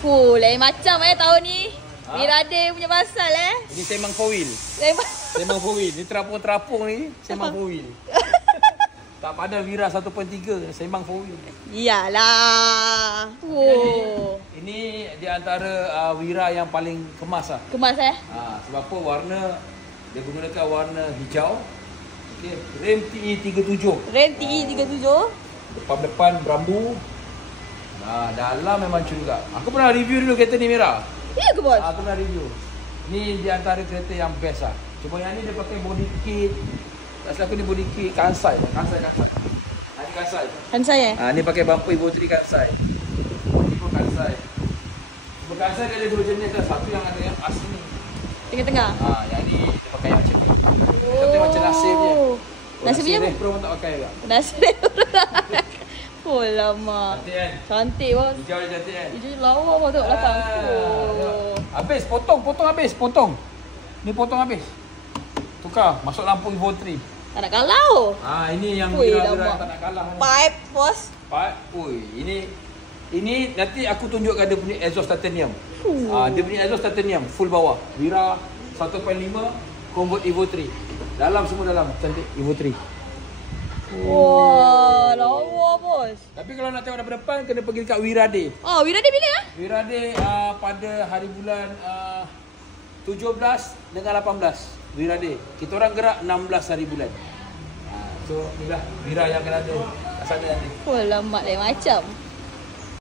Fuh, lain macam tahun ni. Wirade punya pasal Ini Semang 4 wheel. Semang 4 wheel. Ni terapung-terapung ni Semang 4 wheel. Tak pada Wira 1.3, Semang 4 wheel. Iyalah. Wow. Ini di antara Wira yang paling kemas lah. Kemas Sebab apa warna dia menggunakan warna hijau. Okey, rem TE37. Rem TE37. Depan berambu. Dalam memang juga. Aku pernah review dulu kereta ni merah. Ya ke bos? Aku pernah review. Ni di antara kereta yang best lah. Cuma yang ni dia pakai body kit. Tak salah aku ni body kit Kansai. Ni Kansai. Kansai Ni pakai bumper Evo 3 Kansai. Ni pun Kansai. Kansai dia ada dua jenis lah. Satu yang ada yang asli. Tengah-tengah. Yang ni dia pakai yang macam ni. Satu macam Nasib je. Nasib je apa? Pro pun tak pakai juga. Nasib. Oh lama. Cantik kan? Cantik bos. Hijau dia cantik kan? Hijau lawa bos tengok belakang. Habis, potong habis, potong. Ni potong habis. Tukar, masuk lampu Evo 3. Tak nak kalau. Ini yang Wira tak nak kalah ni. Pipe bos. Ini nanti aku tunjukkan dia punya exhaust titanium. Dia punya exhaust titanium full bawah. Wira 1.5 convert Evo 3. Dalam semua dalam cantik Evo 3. Wah, lawa bos. Tapi kalau nak tengok daripada depan kena pergi dekat Wirade. Wirade bila Wirade pada hari bulan 17 dengan 18 Wirade. Kita orang gerak 16 hari bulan. So inilah Wira yang akan ada kat sana nanti. Oh, lemak lain macam.